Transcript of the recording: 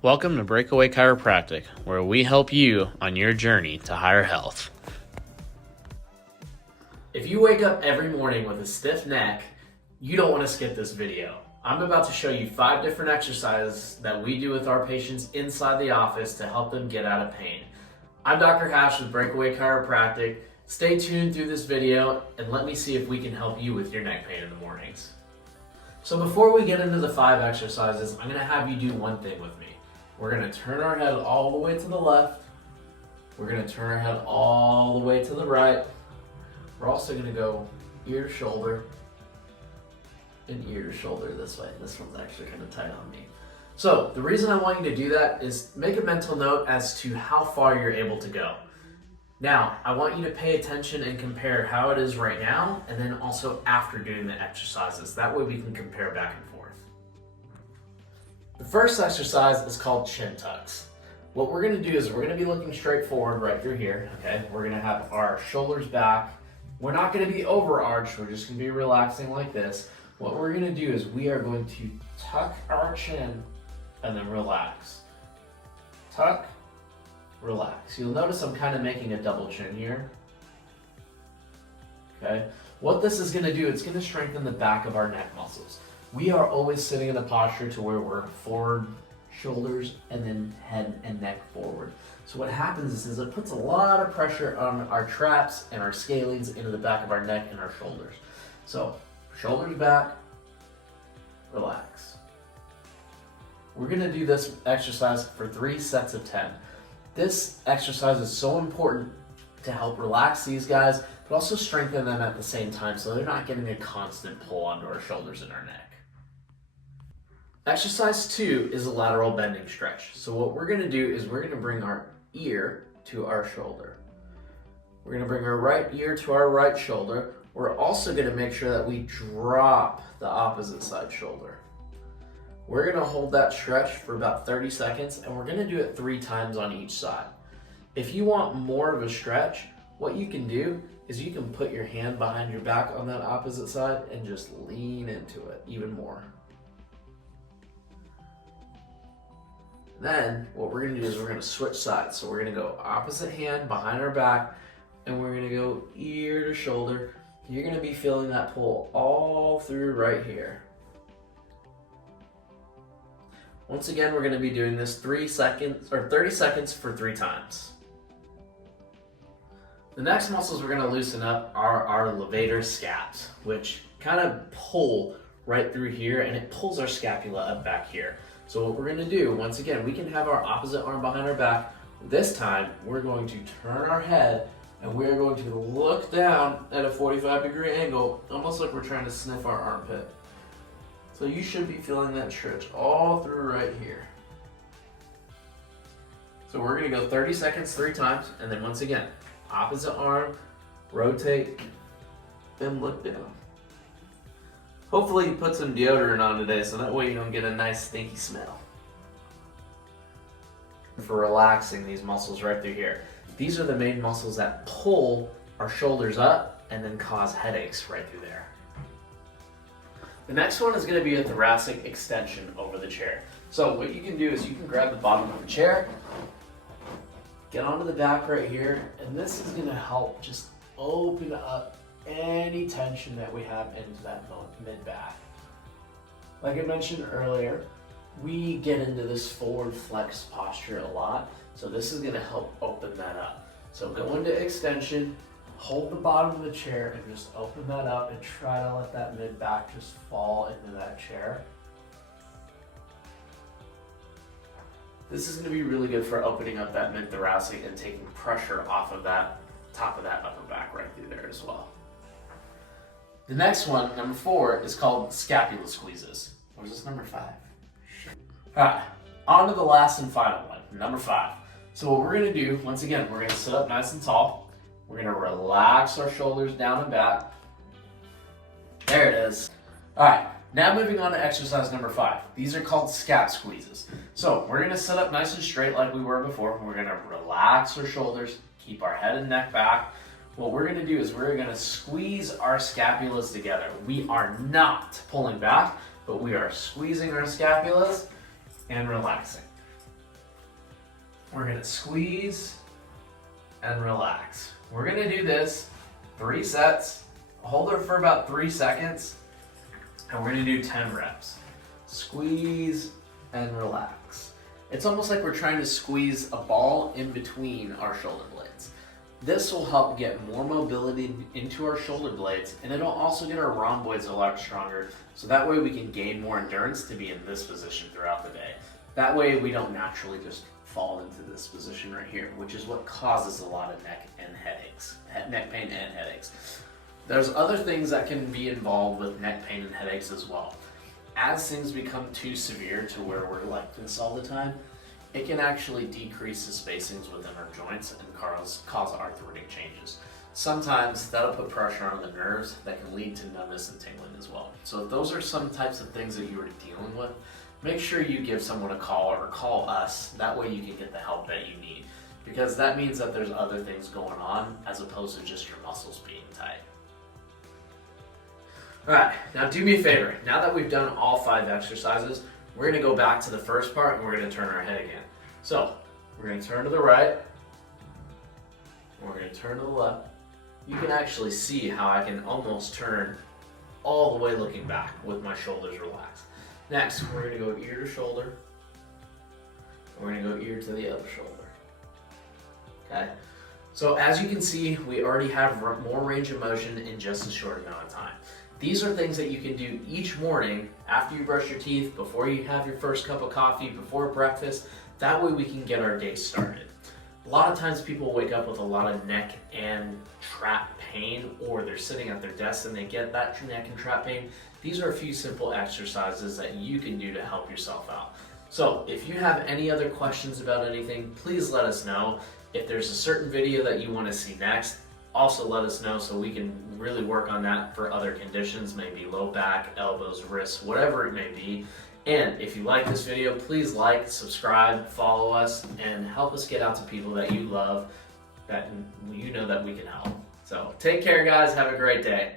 Welcome to Breakaway Chiropractic, where we help you on your journey to higher health. If you wake up every morning with a stiff neck, you don't want to skip this video. I'm about to show you 5 different exercises that we do with our patients inside the office to help them get out of pain. I'm Dr. Hash with Breakaway Chiropractic. Stay tuned through this video and let me see if we can help you with your neck pain in the mornings. So before we get into the 5 exercises, I'm going to have you do one thing with me. We're going to turn our head all the way to the left. We're going to turn our head all the way to the right. We're also going to go ear to shoulder and ear to shoulder this way. This one's actually kind of tight on me. So the reason I want you to do that is make a mental note as to how far you're able to go. Now, I want you to pay attention and compare how it is right now and then also after doing the exercises. That way we can compare back and forth. The first exercise is called chin tucks. What we're going to do is we're going to be looking straight forward right through here, okay? We're going to have our shoulders back. We're not going to be overarched, we're just going to be relaxing like this. What we're going to do is we are going to tuck our chin and then relax. Tuck, relax. You'll notice I'm kind of making a double chin here. Okay? What this is going to do, it's going to strengthen the back of our neck muscles. We are always sitting in a posture to where we're forward, shoulders, and then head and neck forward. So what happens is it puts a lot of pressure on our traps and our scalenes into the back of our neck and our shoulders. So shoulders back, relax. We're going to do this exercise for 3 sets of 10. This exercise is so important to help relax these guys, but also strengthen them at the same time so they're not getting a constant pull onto our shoulders and our neck. Exercise 2 is a lateral bending stretch. So what we're going to do is we're going to bring our ear to our shoulder. We're going to bring our right ear to our right shoulder. We're also going to make sure that we drop the opposite side shoulder. We're going to hold that stretch for about 30 seconds and we're going to do it 3 times on each side. If you want more of a stretch, what you can do is you can put your hand behind your back on that opposite side and just lean into it even more. Then what we're going to do is we're going to switch sides. So we're going to go opposite hand behind our back and we're going to go ear to shoulder. You're going to be feeling that pull all through right here. Once again, we're going to be doing this 30 seconds for 3 times. The next muscles we're going to loosen up are our levator scaps, which kind of pull right through here and it pulls our scapula up back here. So what we're going to do, once again, we can have our opposite arm behind our back. This time, we're going to turn our head and we're going to look down at a 45-degree angle, almost like we're trying to sniff our armpit. So you should be feeling that stretch all through right here. So we're going to go 30 seconds 3 times, and then once again, opposite arm, rotate, and look down. Hopefully you put some deodorant on today so that way you don't get a nice stinky smell. For relaxing these muscles right through here. These are the main muscles that pull our shoulders up and then cause headaches right through there. The next one is going to be a thoracic extension over the chair. So what you can do is you can grab the bottom of the chair, get onto the back right here, and this is going to help just open up any tension that we have into that mid-back. Like I mentioned earlier, we get into this forward flex posture a lot, so this is going to help open that up. So go into extension, hold the bottom of the chair and just open that up and try to let that mid-back just fall into that chair. This is going to be really good for opening up that mid-thoracic and taking pressure off of that top of that upper back right through there as well. The next one, number 4, is called scapula squeezes. Or is this number 5? Sure. Alright, on to the last and final one, number 5. So what we're going to do, once again, we're going to sit up nice and tall. We're going to relax our shoulders down and back. There it is. Alright, now moving on to exercise number 5. These are called scap squeezes. So we're going to sit up nice and straight like we were before. We're going to relax our shoulders, keep our head and neck back. What we're going to do is we're going to squeeze our scapulas together. We are not pulling back, but we are squeezing our scapulas and relaxing. We're gonna squeeze and relax. We're gonna do this 3 sets, hold it for about 3 seconds, and we're gonna do 10 reps. Squeeze and relax. It's almost like we're trying to squeeze a ball in between our shoulder blades. This will help get more mobility into our shoulder blades, and it'll also get our rhomboids a lot stronger, so that way we can gain more endurance to be in this position throughout the day. That way we don't naturally just fall into this position right here, which is what causes a lot of neck and headaches, neck pain and headaches. There's other things that can be involved with neck pain and headaches as well. As things become too severe to where we're like this all the time, it can actually decrease the spacings within our joints and cause arthritic changes. Sometimes that'll put pressure on the nerves that can lead to numbness and tingling as well. So if those are some types of things that you are dealing with, make sure you give someone a call or call us. That way you can get the help that you need, because that means that there's other things going on as opposed to just your muscles being tight. All right, now do me a favor. Now that we've done all 5 exercises, we're gonna go back to the first part and we're gonna turn our head again. So we're gonna turn to the right, we're gonna turn to the left. You can actually see how I can almost turn all the way looking back with my shoulders relaxed. Next, we're gonna go ear to shoulder. We're gonna go ear to the other shoulder. Okay? So as you can see, we already have more range of motion in just a short amount of time. These are things that you can do each morning after you brush your teeth, before you have your first cup of coffee, before breakfast. That way we can get our day started. A lot of times people wake up with a lot of neck and trap pain, or they're sitting at their desk and they get that neck and trap pain. These are a few simple exercises that you can do to help yourself out. So if you have any other questions about anything, please let us know. If there's a certain video that you want to see next, also let us know so we can really work on that for other conditions, maybe low back, elbows, wrists, whatever it may be. And if you like this video, please like, subscribe, follow us, and help us get out to people that you love, that you know that we can help. So take care, guys. Have a great day.